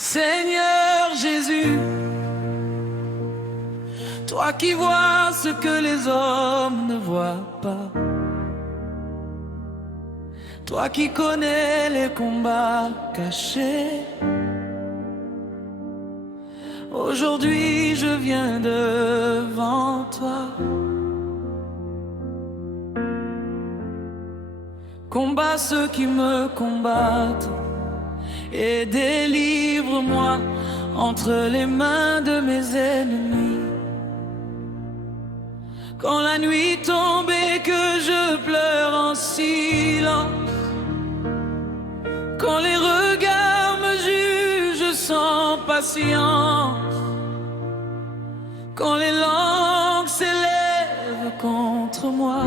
Seigneur Jésus, toi qui vois ce que les hommes ne voient pas, toi qui connais les combats cachés, aujourd'hui je viens devant toi. Combat ceux qui me combattent et délivre-moi entre les mains de mes ennemis. Quand la nuit tombe et que je pleure en silence, quand les regards me jugent sans patience, quand les langues s'élèvent contre moi,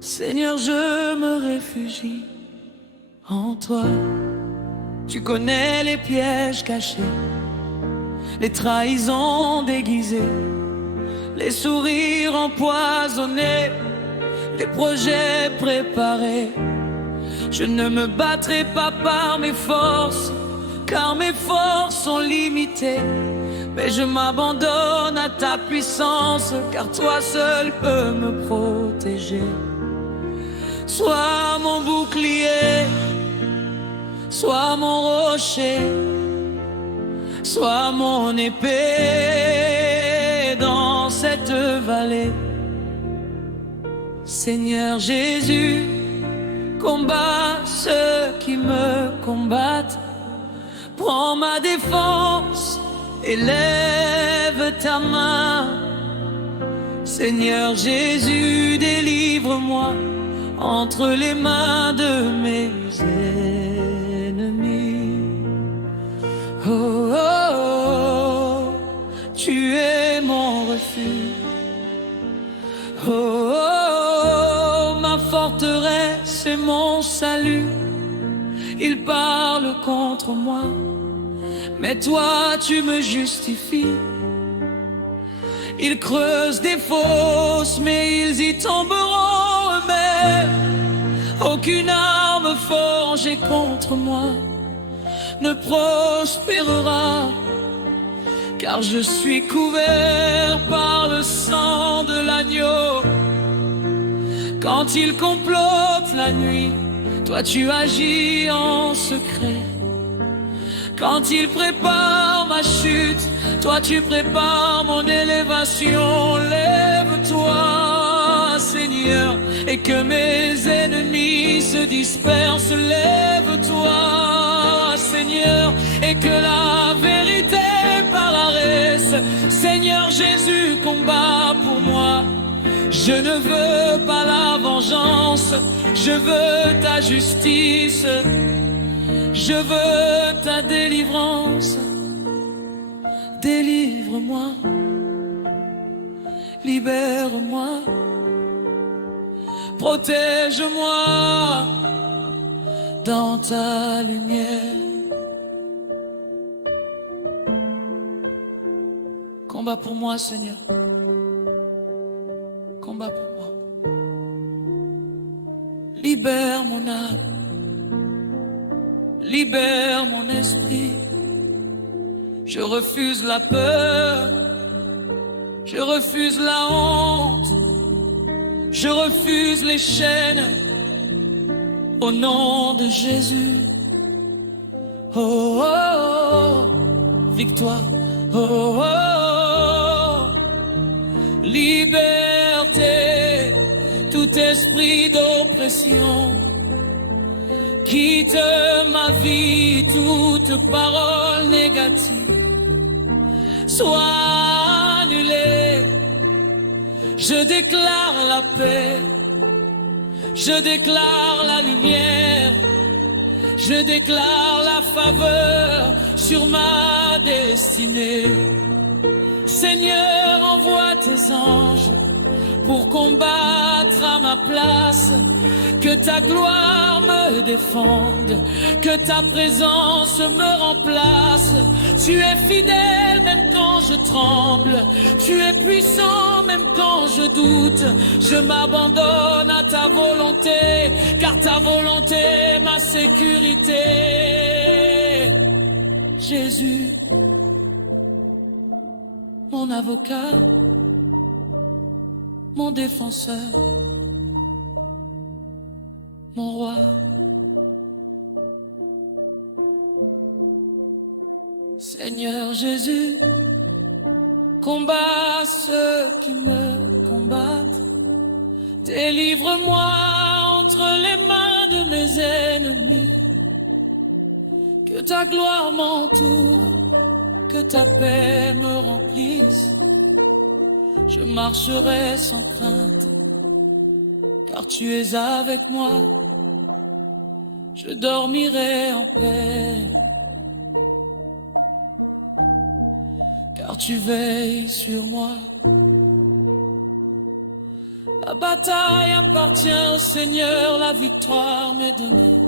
Seigneur, je me réfugie en toi. Tu connais les pièges cachés, les trahisons déguisées, les sourires empoisonnés, les projets préparés. Je ne me battrai pas par mes forces, car mes forces sont limitées. Mais je m'abandonne à ta puissance, car toi seul peux me protéger. Sois mon bouclier, sois mon rocher, sois mon épée dans cette vallée. Seigneur Jésus, combat ceux qui me combattent. Prends ma défense et lève ta main. Seigneur Jésus, délivre-moi entre les mains de mes ennemis. Oh, oh, oh, tu es mon refuge. Oh, oh, oh, ma forteresse et mon salut. Ils parlent contre moi, mais toi tu me justifies. Ils creusent des fosses, mais ils y tomberont eux-mêmes. Aucune arme forgée contre moi ne prospérera, car je suis couvert par le sang de l'agneau. Quand ils complotent la nuit, toi tu agis en secret. Quand ils préparent ma chute, toi tu prépares mon élévation. Lève-toi, Seigneur, et que mes ennemis se dispersent. Lève-toi, Seigneur, et que la vérité paraisse. Seigneur Jésus, combat pour moi. Je ne veux pas la vengeance, je veux ta justice. Je veux ta délivrance. Délivre-moi, libère-moi, protège-moi dans ta lumière. Combat pour moi, Seigneur. Combat pour moi. Libère mon âme. Libère mon esprit. Je refuse la peur, je refuse la honte, je refuse les chaînes, au nom de Jésus. Oh, oh, oh, victoire. Oh, oh, oh, liberté, tout esprit d'oppression. Quitte ma vie, toute parole négative soit annulée. Je déclare la paix, je déclare la lumière, je déclare la faveur sur ma destinée. Seigneur, envoie tes anges pour combattre à ma place. Que ta gloire me défende, que ta présence me remplace. Tu es fidèle même quand je tremble, tu es puissant même quand je doute. Je m'abandonne à ta volonté, car ta volonté est ma sécurité. Jésus, mon avocat, mon défenseur, mon roi. Seigneur Jésus, combat ceux qui me combattent. Délivre-moi entre les mains de mes ennemis. Que ta gloire m'entoure, que ta paix me remplisse. Je marcherai sans crainte, car tu es avec moi. Je dormirai en paix, car tu veilles sur moi. La bataille appartient au Seigneur, la victoire m'est donnée.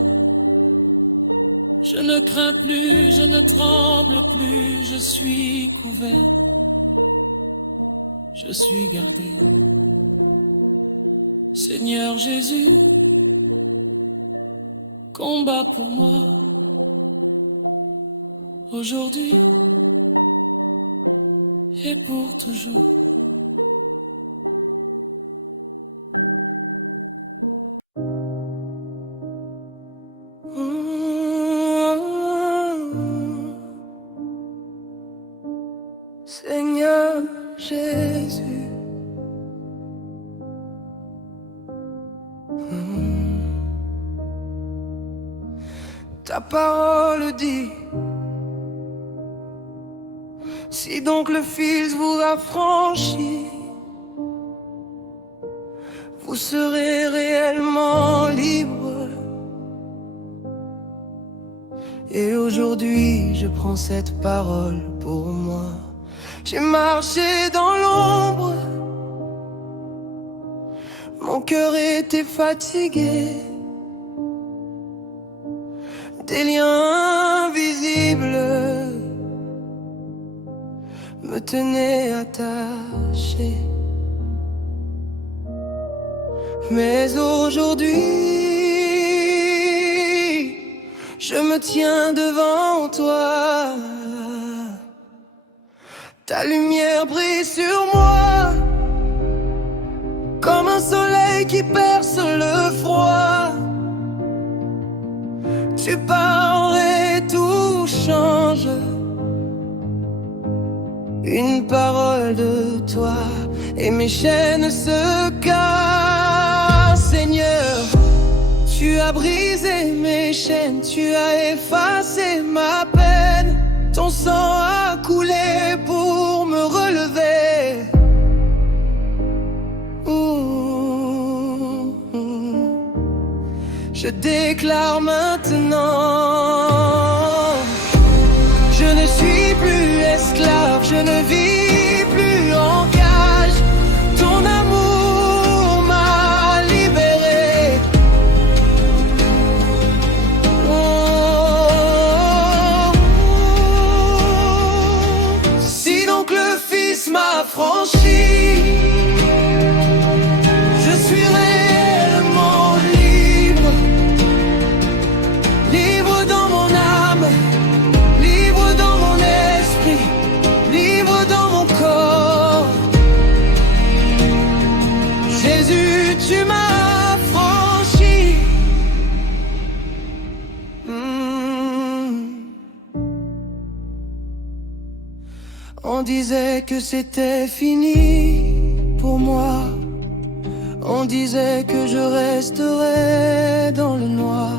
Je ne crains plus, je ne tremble plus, je suis couvert, je suis gardé. Seigneur Jésus, combat pour moi, aujourd'hui et pour toujours. Seigneur Jésus, ta parole dit, si donc le Fils vous affranchit, vous serez réellement libre. Et aujourd'hui, je prends cette parole pour moi. J'ai marché dans l'ombre, mon cœur était fatigué. Des liens invisibles me tenaient attaché. Mais aujourd'hui, je me tiens devant toi. Ta lumière brille sur moi, comme un soleil qui perce le froid. Tu parles et tout change. Une parole de toi et mes chaînes se cassent. Seigneur, tu as brisé mes chaînes, tu as effacé ma peine. Ton sang a coulé pour me relever. Je déclare maintenant, je ne suis plus esclave, je ne vis plus en cage. Ton amour m'a libéré. Si donc le Fils m'a franchi, je suis réellement libre. Libre dans mon âme, libre dans mon esprit, libre dans mon corps. Jésus, tu m'as franchi. On disait que c'était fini pour moi. On disait que je resterais dans le noir.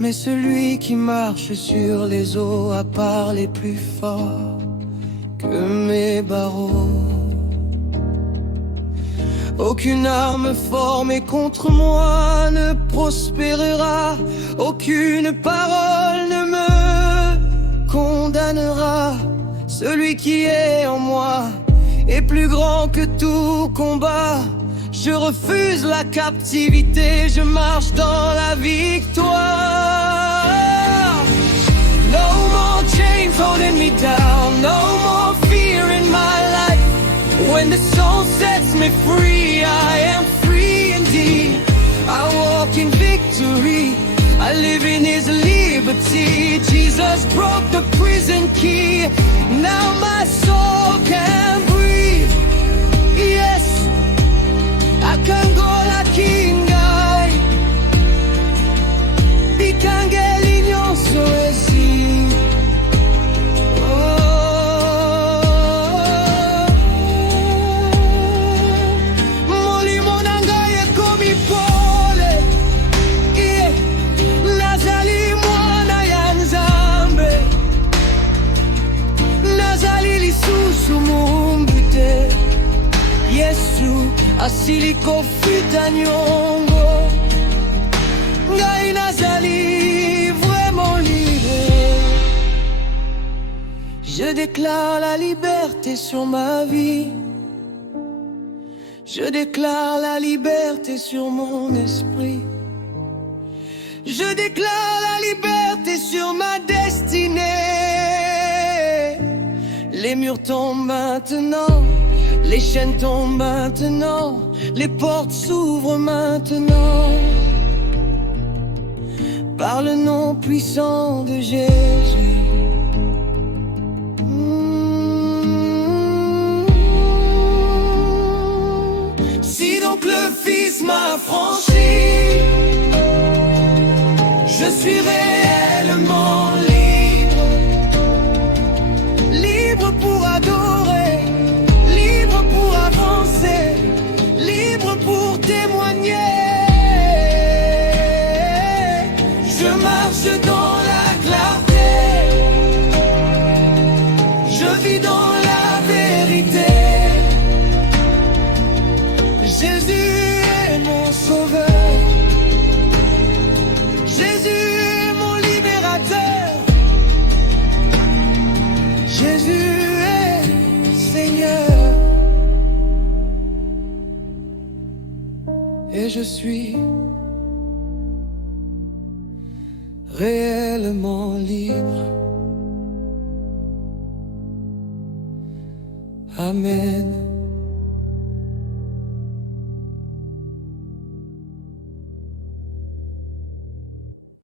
Mais celui qui marche sur les eaux a parlé plus fort que mes barreaux. Aucune arme formée contre moi ne prospérera. Aucune parole ne me condamnera. Celui qui est en moi est plus grand que tout combat. Je refuse la captivité, je marche dans la victoire. No more chains holding me down, no more fear in my life. When the soul sets me free, I am free indeed. I walk in victory, I live in His liberty. Jesus Jesus broke the prison key. Now my soul can breathe. Yes, I can go like King Guy. Pikangelinyo soesi. Molimo nangaye komi pole. Yeah, nazali mwana ya Nzambe. Nazali lisusu mumbute. Yesu asili kofita nyongo. Ngai nazali vraiment libre. Je déclare la liberté sur ma vie. Je déclare la liberté sur mon esprit. Je déclare la liberté sur ma destinée. Les murs tombent maintenant, les chaînes tombent maintenant, les portes s'ouvrent maintenant. Par le nom puissant de Jésus. Si donc le Fils m'a franchi, je suis réellement libre. Libre pour adorer, libre pour avancer, libre pour témoigner. Je marche dans la clarté, je vis dans la vérité. Jésus est mon sauveur, Jésus est mon libérateur, Jésus est Seigneur. Et je suis réellement libre. Amen.